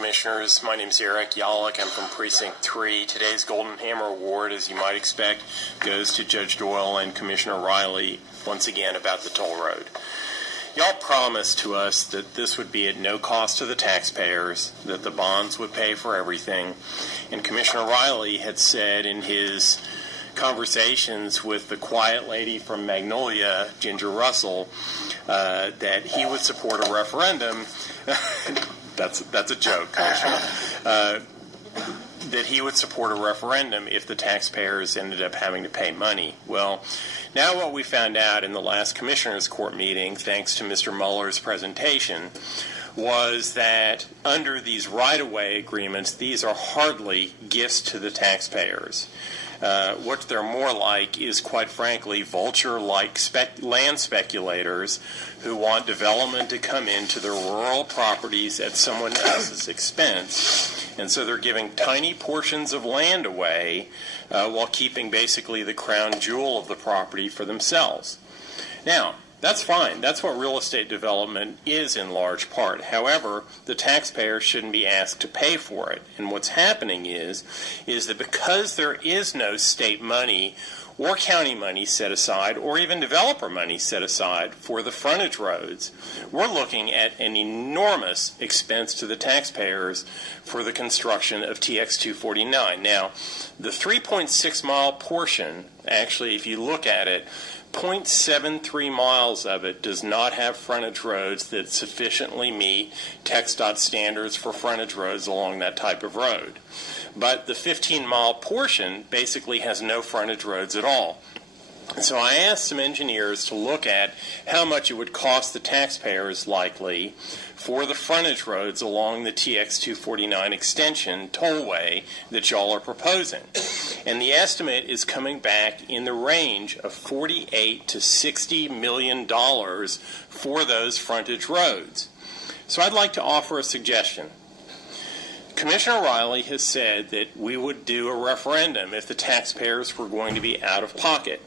Commissioners. My name is Erick, Yollick. I'm from Precinct 3. Today's Golden Hammer Award, as you might expect, goes to Judge Doyle and Commissioner Riley, once again, about the toll road. Y'all promised to us that this would be at no cost to the taxpayers, that the bonds would pay for everything, and Commissioner Riley had said in his conversations with the quiet lady from Magnolia, Ginger Russell, that he would support a referendum. That's a joke, Commissioner. That he would support a referendum if the taxpayers ended up having to pay money. Well, now what we found out in the last Commissioners Court meeting, thanks to Mr. Mueller's presentation, was that under these right-of-way agreements, these are hardly gifts to the taxpayers. What they're more like is, quite frankly, vulture-like land speculators who want development to come into their rural properties at someone else's expense. And so they're giving tiny portions of land away while keeping basically the crown jewel of the property for themselves. Now, that's fine. That's what real estate development is in large part. However, the taxpayer shouldn't be asked to pay for it. And what's happening is that because there is no state money or county money set aside, or even developer money set aside for the frontage roads, we're looking at an enormous expense to the taxpayers for the construction of TX 249. Now, the 3.6 mile portion, actually, if you look at it, 0.73 miles of it does not have frontage roads that sufficiently meet TxDOT standards for frontage roads along that type of road. But the 15-mile portion basically has no frontage roads at all. And so I asked some engineers to look at how much it would cost the taxpayers, likely, for the frontage roads along the TX 249 extension tollway that y'all are proposing. And the estimate is coming back in the range of $48 to $60 million for those frontage roads. So I'd like to offer a suggestion. Commissioner Riley has said that we would do a referendum if the taxpayers were going to be out of pocket.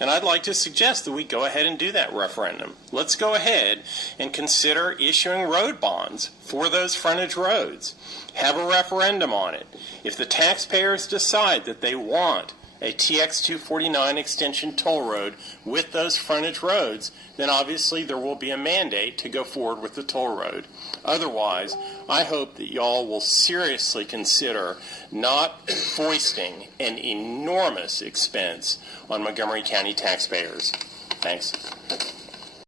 And I'd like to suggest that we go ahead and do that referendum. Let's go ahead and consider issuing road bonds for those frontage roads. Have a referendum on it. If the taxpayers decide that they want a TX 249 extension toll road with those frontage roads, then obviously there will be a mandate to go forward with the toll road. Otherwise, I hope that y'all will seriously consider not foisting an enormous expense on Montgomery County taxpayers. Thanks.